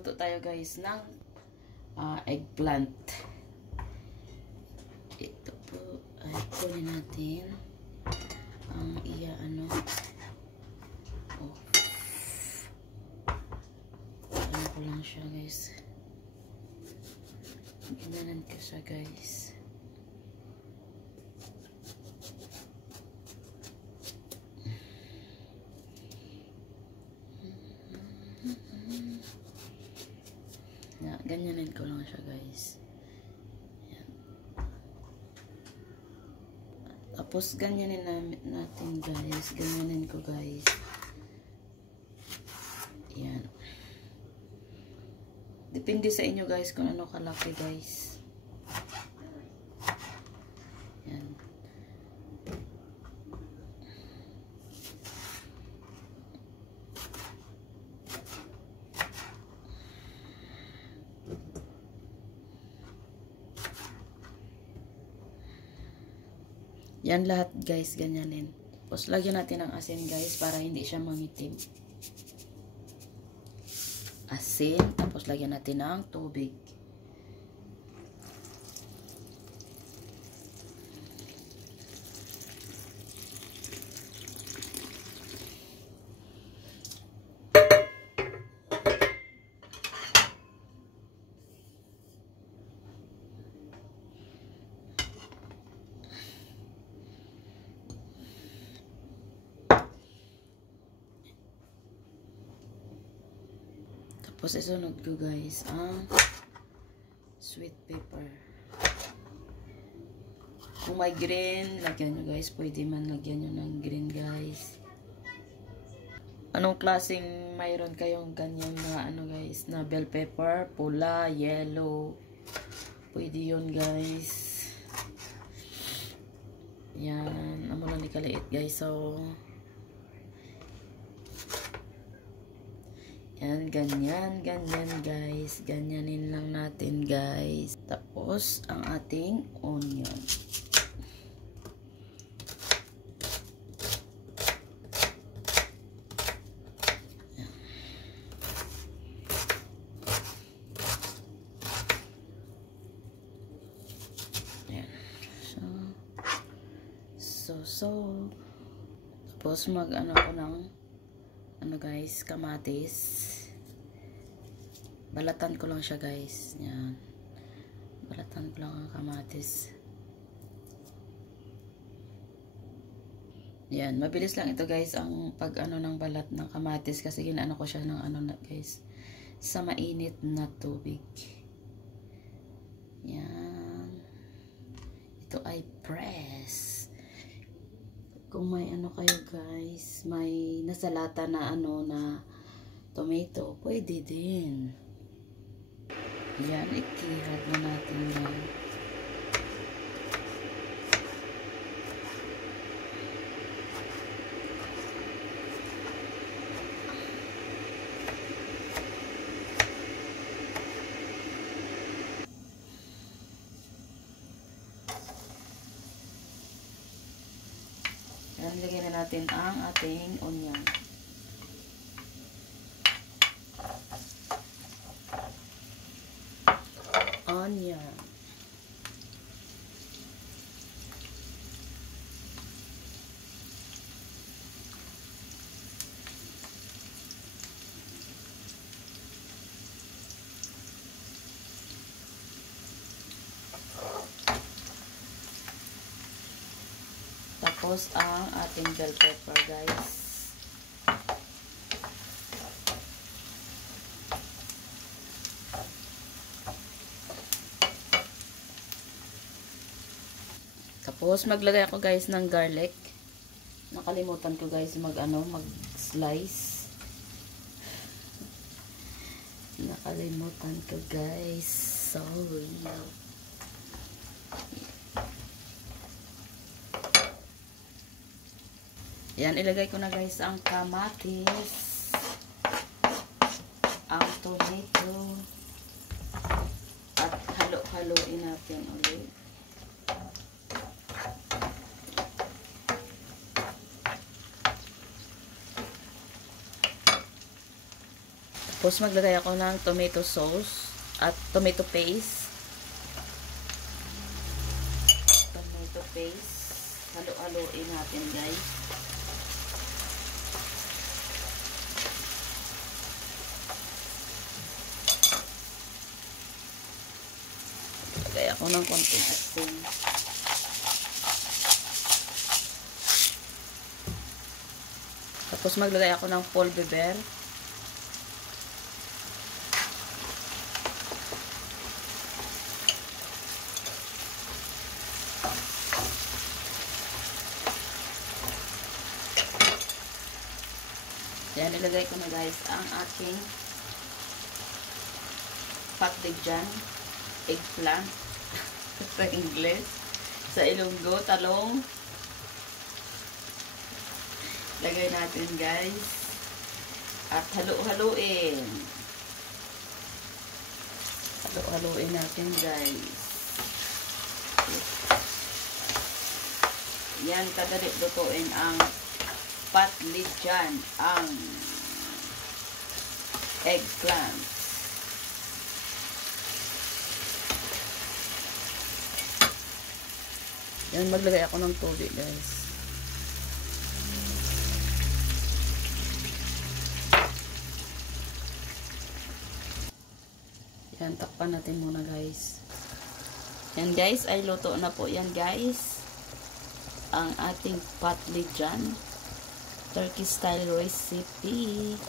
Luto tayo guys ng eggplant. Ito po ay kunin natin ang ano ko lang siya guys. Ginanan ko siya guys. Ganyanin ko lang siya guys. Yan. Tapos ganyanin natin guys. Ganyanin ko guys. Yan. Depende sa inyo guys kung ano kalaki guys. Yan. Yan lahat guys, ganyanin. Tapos lagyan natin ng asin guys para hindi siya mangitim. Asin, tapos lagyan natin ng tubig. Tapos isunod ko guys ang sweet pepper. Kung may green, lagyan nyo guys. Pwede man lagyan nyo ng green guys. Anong klaseng mayroon kayong ganyan na guys, na bell pepper, pula, yellow. Pwede yun guys. Yan, amo lang ni kaliit guys. So yan, ganyan guys. Ganyanin lang natin guys. Tapos, ang ating onion. Yan. Yan. So. Tapos, mag-ano ko ng guys, kamatis. Balatan ko lang siya guys. Yan. Balatan ko lang ang kamatis. Yan. Mabilis lang ito guys ang ng balat ng kamatis kasi ginano ko siya ng na guys. Sa mainit na tubig. Yan. Ito ay press. Kung may kayo guys, may nasalata na na tomato, pwede din. Yan, ikihag na natin yan. Yan, lagyan na natin ang ating onion. Onion. Tapos ang ating bell pepper guys. Tapos maglagay ako guys ng garlic. Nakalimutan ko guys mag-slice. Nakalimutan ko guys. Sorry. Yan, ilagay ko na guys ang kamatis, ang tomato, at halo-haloin natin ulit. Tapos maglagay ako ng tomato sauce at tomato paste. Tomato paste. Halo-haloin natin, guys. Maglagay ako ng konting asin. Tapos maglagay ako ng pulver. Yan, ilagay ko na guys ang aking patlıcan, eggplant, sa English, sa Ilonggo, talong. Lagay natin guys. At halo-haloin. Halo-haloin natin guys. Yan, kadali lutuin ang patlıcan, ang eggplant. Yan, maglagay ako ng tubig guys. Yan, takpan natin muna guys. Yan guys, ay luto na po yan guys. Ang ating patlıcan Turkey style recipe.